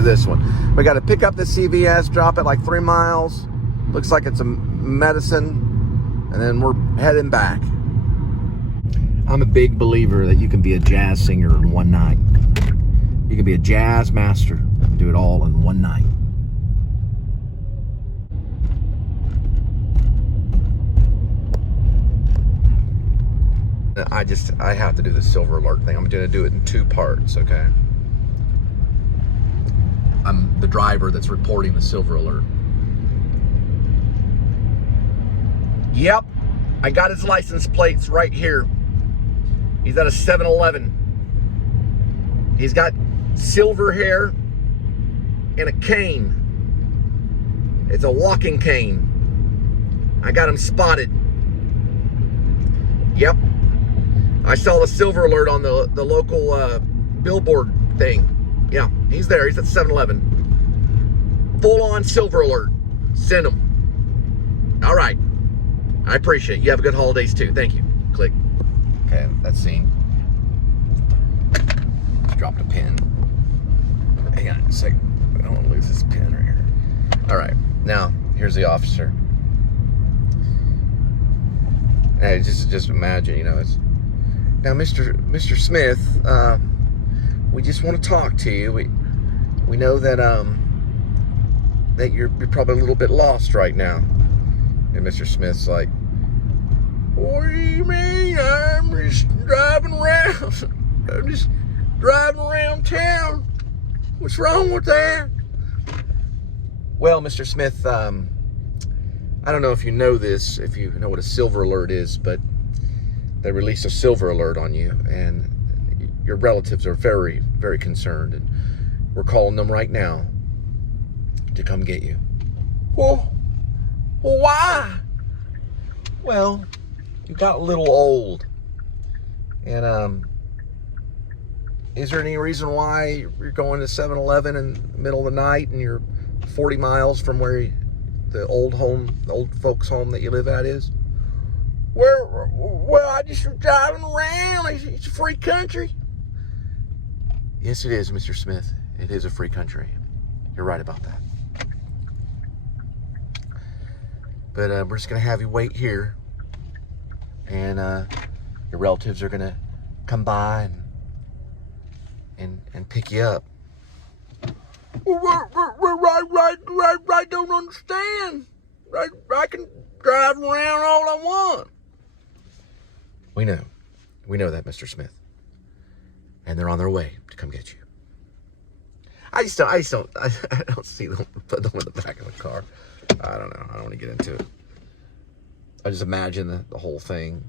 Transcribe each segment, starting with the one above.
for this one. We got to pick up the CVS, drop it like 3 miles. Looks like it's a medicine, and then we're heading back. I'm a big believer that you can be a jazz singer in one night. You can be a jazz master and do it all in one night. I have to do the silver alert thing. I'm going to do it in 2 parts, okay? I'm the driver that's reporting the silver alert. Yep, I got his license plates right here. He's at a 7-Eleven. He's got silver hair and a cane. It's a walking cane. I got him spotted. Yep. I saw the silver alert on the local billboard thing. Yeah, he's there. He's at 7-Eleven. Full-on silver alert. Send him. All right. I appreciate it. You have a good holidays, too. Thank you. Click. Okay, that's seen. Just dropped a pin. Hang on a second. I don't want to lose this pin right here. All right. Now, here's the officer. Hey, just imagine, you know, it's... Now, Mr. Smith, we just want to talk to you. We know that that you're probably a little bit lost right now. And Mr. Smith's like, what do you mean? I'm just driving around. I'm just driving around town. What's wrong with that? Well, Mr. Smith, I don't know if you know this, if you know what a silver alert is, but they released a silver alert on you, and your relatives are very, very concerned, and we're calling them right now to come get you. Well, why? Well, you got a little old, and is there any reason why you're going to 7-Eleven in the middle of the night and you're 40 miles from where the old folks' home that you live at is? Well, I just driving around. It's a free country. Yes, it is, Mr. Smith. It is a free country. You're right about that. But we're just going to have you wait here. And your relatives are going to come by and pick you up. I don't understand. I can drive around all I want. We know that, Mr. Smith. And they're on their way to come get you. I don't see them put them in the back of the car. I don't know. I don't want to get into it. I just imagine the whole thing.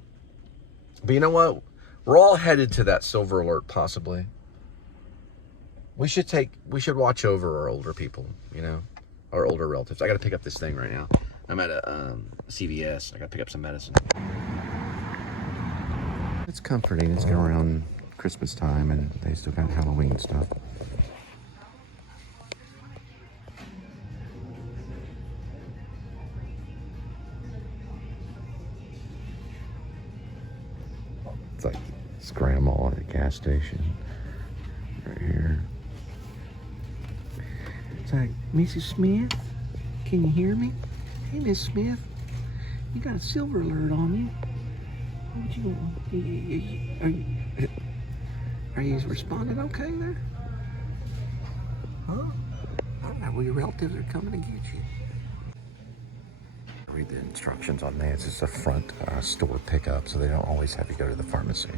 But you know what? We're all headed to that silver alert, possibly. We should watch over our older people, you know, our older relatives. I got to pick up this thing right now. I'm at a CVS. I got to pick up some medicine. It's comforting. It's getting around Christmas time, and they still got Halloween stuff. It's like it's grandma at a gas station right here. It's like, Mrs. Smith, can you hear me? Hey, Miss Smith, you got a silver alert on you. What you want? Are you responding okay there? Huh? I don't know. Well, your relatives are coming to get you. Read the instructions on there. It's just a front store pickup, so they don't always have you go to the pharmacy.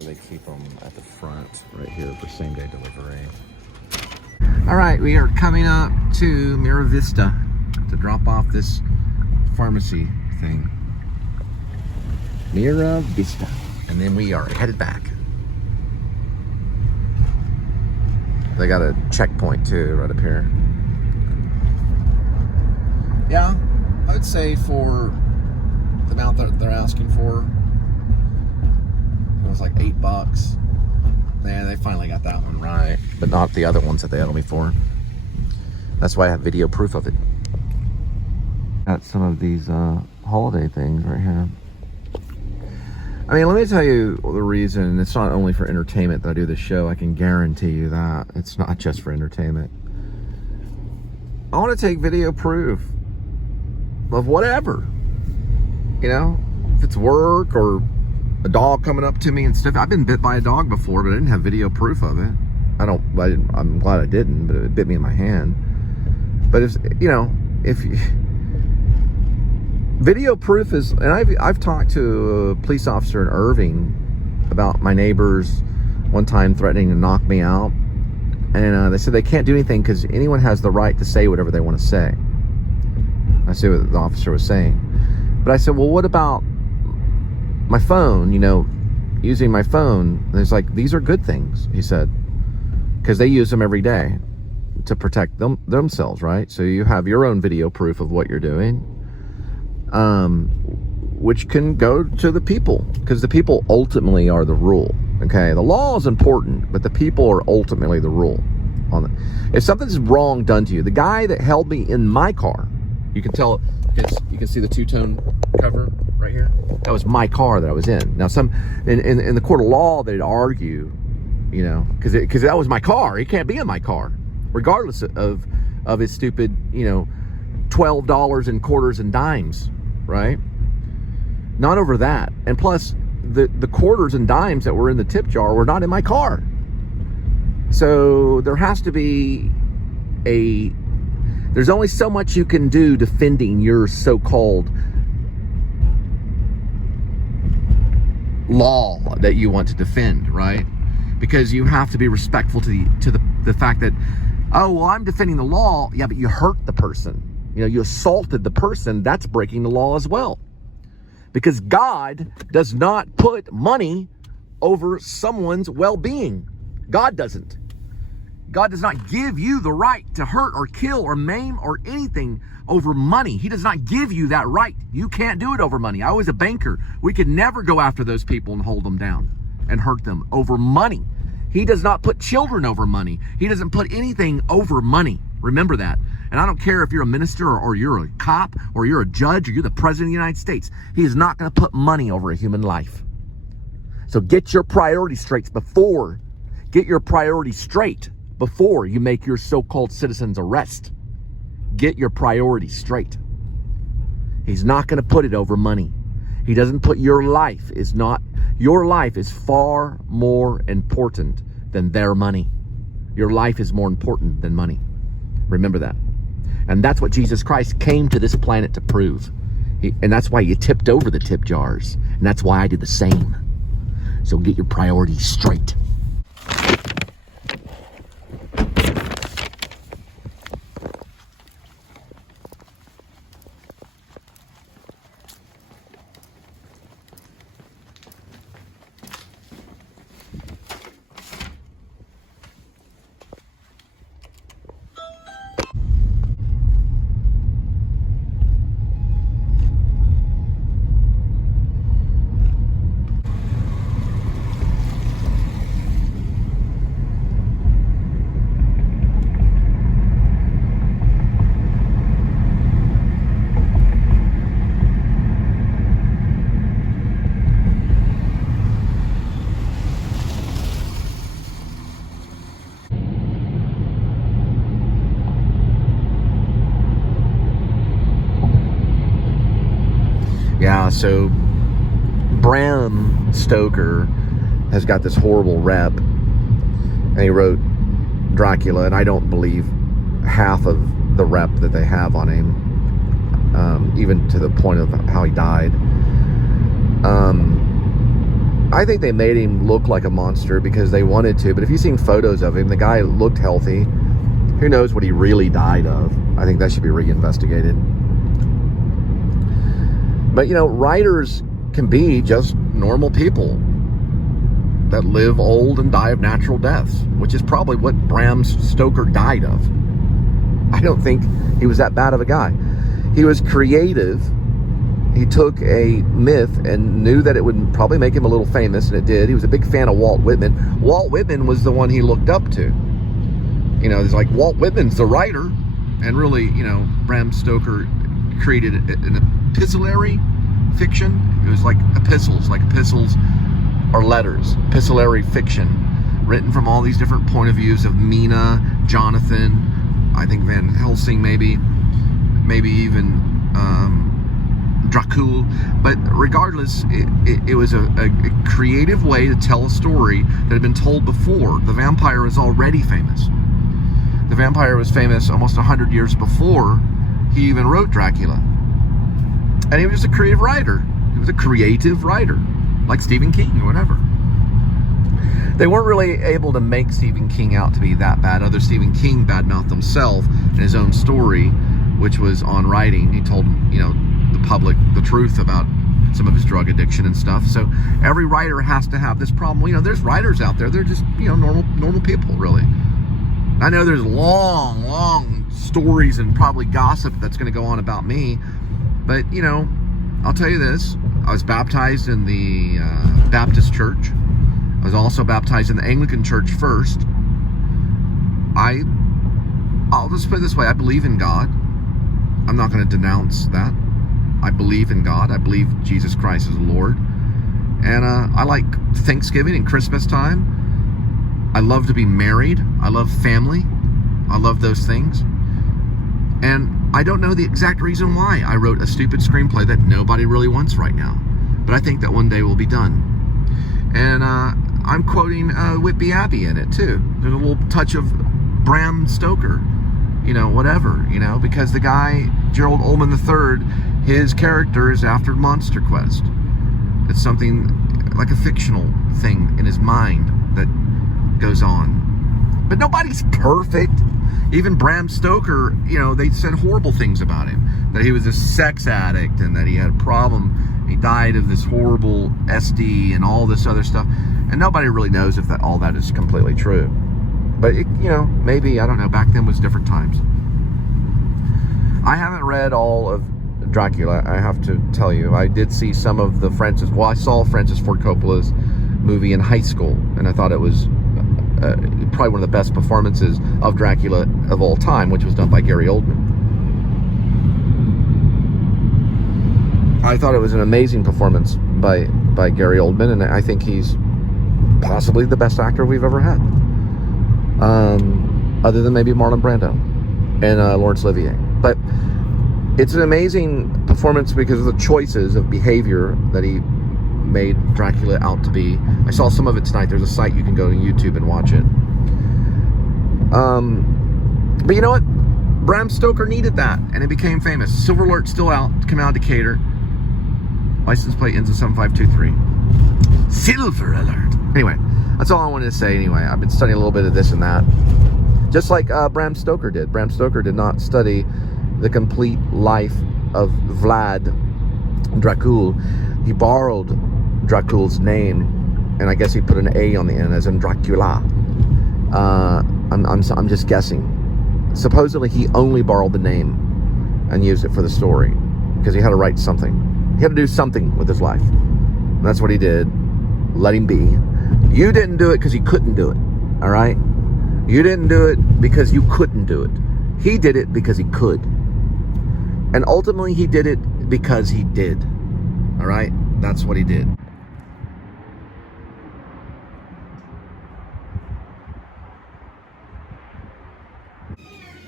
They keep them at the front right here for same-day delivery. All right, we are coming up to Mira Vista to drop off this pharmacy thing. Mira Vista. And then we are headed back. They got a checkpoint too, right up here. Yeah, I would say for the amount that they're asking for, it was like $8. Yeah, they finally got that one right, but not the other ones that they had on me for. That's why I have video proof of it. Got some of these holiday things right here. I mean, let me tell you the reason. It's not only for entertainment that I do this show. I can guarantee you that. It's not just for entertainment. I want to take video proof of whatever. You know, if it's work or a dog coming up to me and stuff. I've been bit by a dog before, but I didn't have video proof of it. I'm glad I didn't, but it bit me in my hand. But if, you know, video proof is, and I've talked to a police officer in Irving about my neighbors one time threatening to knock me out, and they said they can't do anything because anyone has the right to say whatever they want to say. I see what the officer was saying, but I said, well, what about my phone? You know, using my phone. And it's like, these are good things, he said, because they use them every day to protect themselves, right? So you have your own video proof of what you're doing, which can go to the people, because the people ultimately are the rule. Okay, the law is important, but the people are ultimately the rule. If something's wrong done to you, the guy that held me in my car, you can tell, you can see the two-tone cover right here. That was my car that I was in. Now, in the court of law, they'd argue, you know, because that was my car. He can't be in my car, regardless of his stupid, you know, $12 in quarters and dimes, right? Not over that. And plus, the quarters and dimes that were in the tip jar were not in my car. So there has to be there's only so much you can do defending your so-called law that you want to defend, right? Because you have to be respectful to the fact that, oh, well, I'm defending the law. Yeah, but you hurt the person. You know, you assaulted the person. That's breaking the law as well. Because God does not put money over someone's well-being. God doesn't. God does not give you the right to hurt or kill or maim or anything over money. He does not give you that right. You can't do it over money. I was a banker. We could never go after those people and hold them down and hurt them over money. He does not put children over money. He doesn't put anything over money. Remember that. And I don't care if you're a minister or you're a cop or you're a judge or you're the president of the United States. He is not going to put money over a human life. So get your priorities straight before you make your so-called citizen's arrest. Get your priorities straight. He's not going to put it over money. He doesn't put your life is far more important than their money. Your life is more important than money. Remember that. And that's what Jesus Christ came to this planet to prove. And that's why you tipped over the tip jars. And that's why I did the same. So get your priorities straight. Yeah, so Bram Stoker has got this horrible rep, and he wrote Dracula, and I don't believe half of the rep that they have on him, even to the point of how he died. I think they made him look like a monster because they wanted to, but if you've seen photos of him, the guy looked healthy. Who knows what he really died of? I think that should be reinvestigated. But, you know, writers can be just normal people that live old and die of natural deaths, which is probably what Bram Stoker died of. I don't think he was that bad of a guy. He was creative. He took a myth and knew that it would probably make him a little famous, and it did. He was a big fan of Walt Whitman. Walt Whitman was the one he looked up to. You know, it's like Walt Whitman's the writer, and really, you know, Bram Stoker created an epistolary fiction. It was like epistles or letters, epistolary fiction, written from all these different point of views of Mina, Jonathan, I think Van Helsing, maybe even Dracul. But regardless, it was a creative way to tell a story that had been told before. The vampire was already famous. The vampire was famous almost 100 years before he even wrote Dracula. And he was just a creative writer. He was a creative writer, like Stephen King or whatever. They weren't really able to make Stephen King out to be that bad. Other Stephen King badmouthed himself in his own story, which was on writing. He told, the public the truth about some of his drug addiction and stuff. So every writer has to have this problem. There's writers out there. They're just, normal people, really. I know there's long stories and probably gossip that's going to go on about me. But, I'll tell you this. I was baptized in the Baptist church. I was also baptized in the Anglican church first. I'll just put it this way. I believe in God. I'm not going to denounce that. I believe in God. I believe Jesus Christ is the Lord. And I like Thanksgiving and Christmas time. I love to be married. I love family. I love those things. And I don't know the exact reason why I wrote a stupid screenplay that nobody really wants right now. But I think that one day will be done. And I'm quoting Whitby Abbey in it too. There's a little touch of Bram Stoker, whatever, because the guy, Gerald Ullman III, his character is after Monster Quest. It's something like a fictional thing in his mind that goes on. But nobody's perfect. Even Bram Stoker, they said horrible things about him. That he was a sex addict and that he had a problem. He died of this horrible SD and all this other stuff. And nobody really knows if all that is completely true. But, maybe, I don't know, back then was different times. I haven't read all of Dracula, I have to tell you. I did see some of the I saw Francis Ford Coppola's movie in high school, and I thought it was probably one of the best performances of Dracula of all time, which was done by Gary Oldman. I thought it was an amazing performance by Gary Oldman, and I think he's possibly the best actor we've ever had. Other than maybe Marlon Brando and Laurence Olivier. But it's an amazing performance because of the choices of behavior that he made Dracula out to be. I saw some of it tonight. There's a site you can go to YouTube and watch it. But you know what? Bram Stoker needed that, and it became famous. Silver Alert's still out. Come out Decatur. License plate ends in 7523. Silver Alert. Anyway, that's all I wanted to say anyway. I've been studying a little bit of this and that. Just like Bram Stoker did. Bram Stoker did not study the complete life of Vlad Dracul. He borrowed Dracul's name, and I guess he put an A on the end, as in Dracula. I'm just guessing. Supposedly he only borrowed the name and used it for the story because he had to write something. He had to do something with his life. And that's what he did. Let him be. You didn't do it because you couldn't do it. All right? You didn't do it because you couldn't do it. He did it because he could. And ultimately he did it because he did. All right? That's what he did.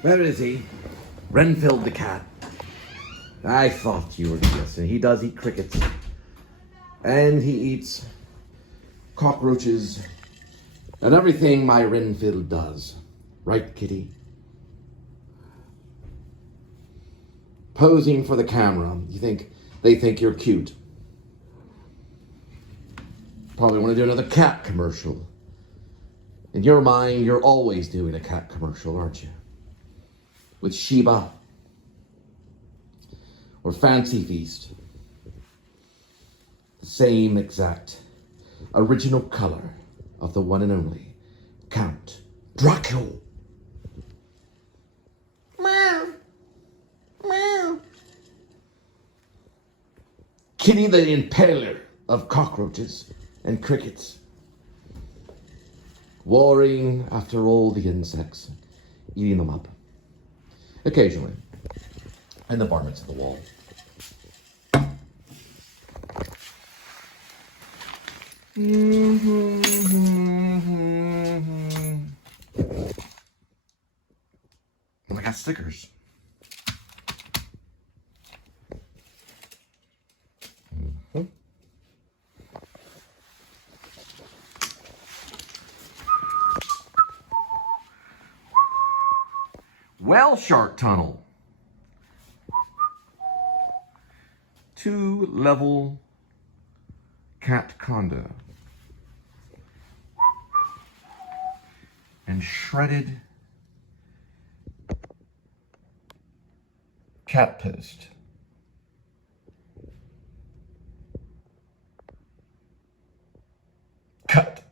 Where is he? Renfield the cat. I thought you were guessing. He does eat crickets. And he eats cockroaches and everything my Renfield does. Right, kitty? Posing for the camera. They think you're cute. Probably want to do another cat commercial. In your mind, you're always doing a cat commercial, aren't you? With Sheba. Or Fancy Feast. The same exact original color of the one and only Count Dracula. Meow. Meow. Kitty the Impaler of cockroaches and crickets. Warring after all the insects, eating them up. Occasionally. and the varmints of the wall. I got stickers. Well Shark Tunnel. 2-level cat condo. And shredded cat post. Cut.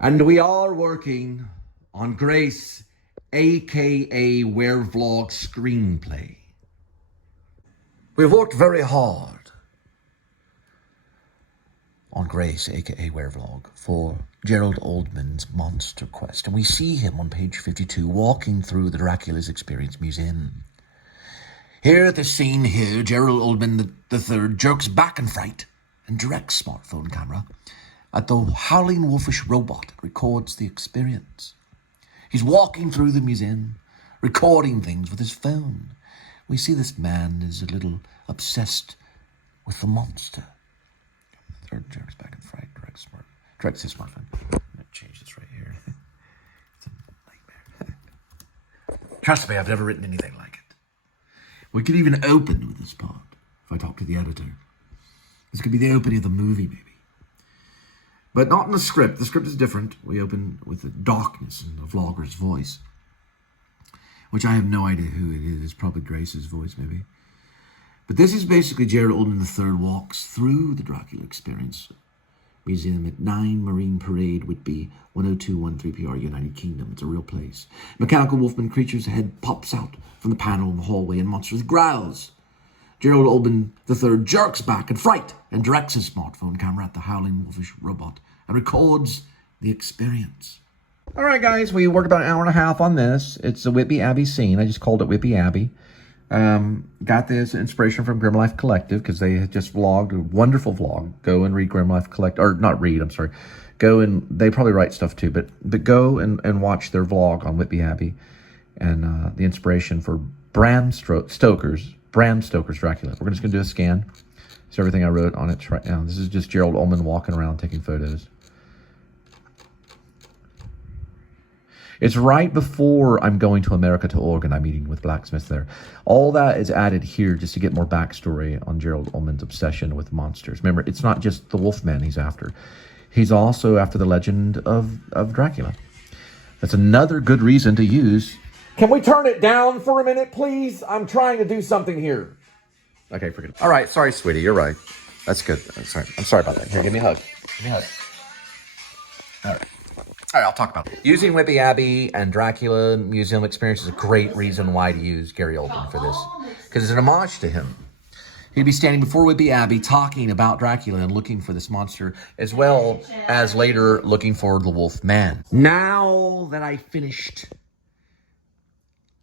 And we are working on Grace, aka Werevlog screenplay. We've worked very hard on Grace, aka Werevlog, for Gerald Oldman's Monster Quest, and we see him on page 52 walking through the Dracula's Experience Museum. Here at the scene here, Gerald Oldman III jerks back in fright and directs smartphone camera at the howling wolfish robot that records the experience. He's walking through the museum, recording things with his phone. We see this man is a little obsessed with the monster. The third jerks back in fright, directs his smartphone. I'm gonna change this right here. It's a nightmare. Trust me, I've never written anything like it. We could even open with this part if I talk to the editor. This could be the opening of the movie, maybe. But not in the script. The script is different. We open with the darkness and the vlogger's voice, which I have no idea who it is. Probably Grace's voice, maybe. But this is basically Gerald Oldman III walks through the Dracula Experience Museum at 9 Marine Parade, Whitby, 10213 PR, United Kingdom. It's a real place. Mechanical wolfman creature's head pops out from the panel in the hallway and monsters growls. Gerald Oldman III jerks back in fright and directs his smartphone camera at the howling wolfish robot and records the experience. All right, guys, we worked about an hour and a half on this. It's a Whitby Abbey scene. I just called it Whitby Abbey. Got this inspiration from Grim Life Collective because they had just vlogged a wonderful vlog. Go and read Grim Life Collective, or not read, I'm sorry. Go and, they probably write stuff too, but go and watch their vlog on Whitby Abbey and the inspiration for Bram Stoker's Dracula. We're just going to do a scan. So everything I wrote on it right now. This is just Gerald Oldman walking around taking photos. It's right before I'm going to America to Oregon. I'm meeting with blacksmiths there. All that is added here just to get more backstory on Gerald Oldman's obsession with monsters. Remember, it's not just the Wolfman he's after. He's also after the legend of Dracula. That's another good reason to use. Can we turn it down for a minute, please? I'm trying to do something here. Okay, forget it. All right, sorry, sweetie. You're right. That's good. I'm sorry about that. Here, give me a hug. Give me a hug. All right. All right, I'll talk about it. Using Whitby Abbey and Dracula Museum Experience is a great reason why to use Gary Oldman for this, because it's an homage to him. He'd be standing before Whitby Abbey talking about Dracula and looking for this monster, as well as later looking for the Wolf Man. Now that I finished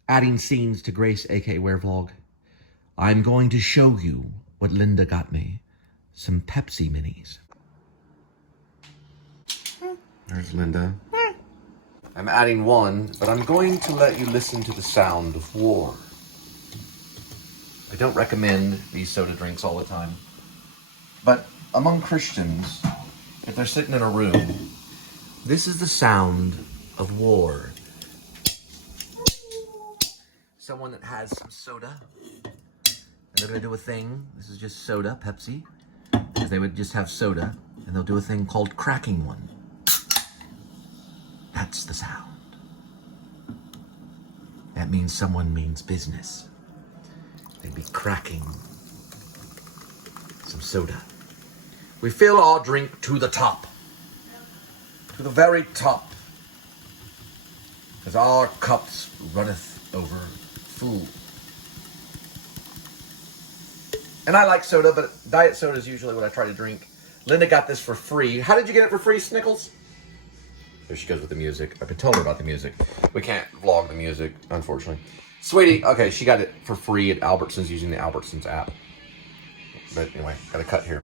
adding scenes to Grace, aka Werevlog, I'm going to show you what Linda got me. Some Pepsi minis. There's Linda. I'm adding one, but I'm going to let you listen to the sound of war. I don't recommend these soda drinks all the time, but among Christians, if they're sitting in a room, this is the sound of war. Someone that has some soda, and they're gonna do a thing. This is just soda, Pepsi, because they would just have soda, and they'll do a thing called cracking one. That's the sound. That means someone means business. They'd be cracking some soda. We fill our drink to the top. To the very top. As our cups runneth over full. And I like soda, but diet soda is usually what I try to drink. Linda got this for free. How did you get it for free, Snickles? There she goes with the music. I've been telling her about the music. We can't vlog the music, unfortunately. Sweetie, okay, she got it for free at Albertsons using the Albertsons app. But anyway, got to cut here.